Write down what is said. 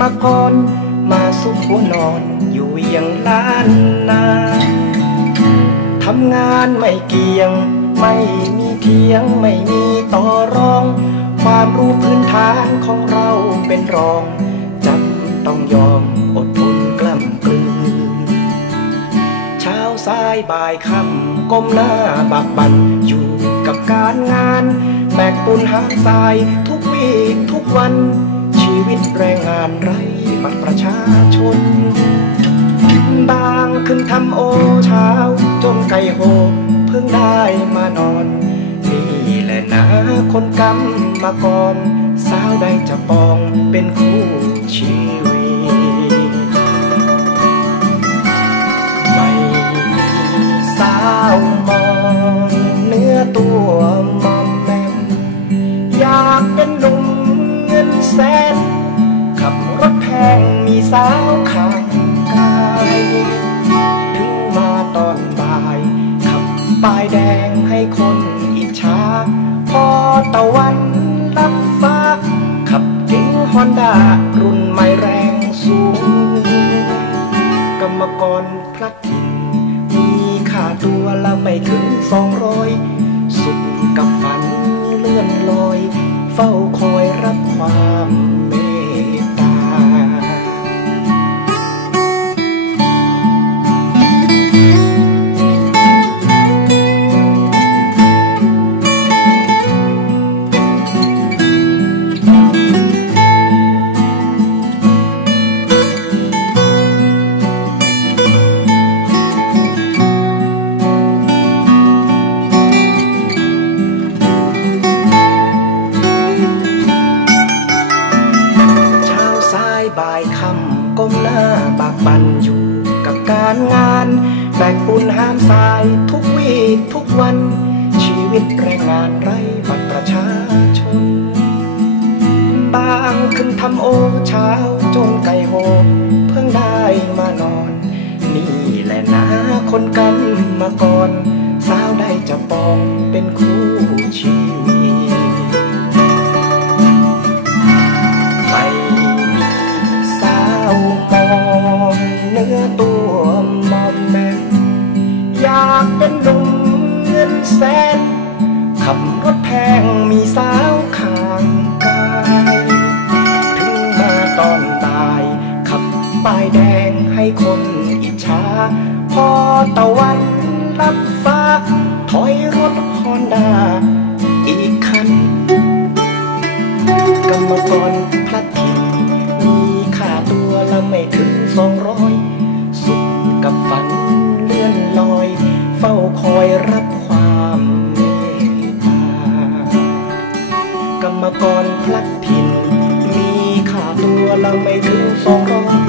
มกรมาสุขหัวนอนอยู่อย่างล้านนาทำงานไม่เกี่ยงไม่มีเทียงไม่มีต่อรองความรู้พื้นฐานของเราเป็นรองจำต้องยอมอดทนกล้ำกลืนเช้าสายบ่ายค่ำก้มหน้าบักบั่นอยู่กับการงานแบกปูนหามทรายทุกวี่ทุกวันชีวิตแรงงานไร้บัตรประชาชนบางคืนทำโอเช้าจนไก่โหเพิ่งได้มานอนนี่แหละนะคนกำมาก่อนสาวได้จะปองเป็นคู่ชีวิตไม่สาวมองเนื้อตัวมอมแมมอยากเป็นหนุ่มเงินแสนขับรถแพงมีสาวข้างกายถึงมาตอนบ่ายขับป้ายแดงให้คนอิจฉาพอตะวันลับฟ้าขับเก๋งฮอนด้ารุ่นใหม่แรงสูงกรรมกรพลัดถิ่นมีค่าตัวละไม่ถึง200สุขกับฝันเลื่อนลอยเฝ้าคอยรับความเมตตาบ่ายค่ำก้มหน้าบากบั่นอยู่กับการงานแบกปูนหามทรายทุกวี่ทุกวันชีวิตแรงงานไร้บัตรประชาชนบางคืนทำโอเช้าจนไก่โหเพิ่งได้มานอนนี่แหละนะคนกำมาก่อนสาวได้จะปองเป็นคู่ชีวิตมองเนื้อตัวมอมแมมอยากเป็นหนุ่มเงินแสนขับรถแพงมีสาวข้างกายถึงมาตอนบ่ายขับป้ายแดงให้คนอิจฉาพอตะวันลับฟ้าถอยรถฮอนด้าอีกคันกรรมกรพลัดถิ่นค่าตัวละไม่ถึง200สุขกับฝันเลื่อนลอยเฝ้าคอยรับความเมตตากรรมกรพลัดถิ่นมีค่าตัวละไม่ถึง200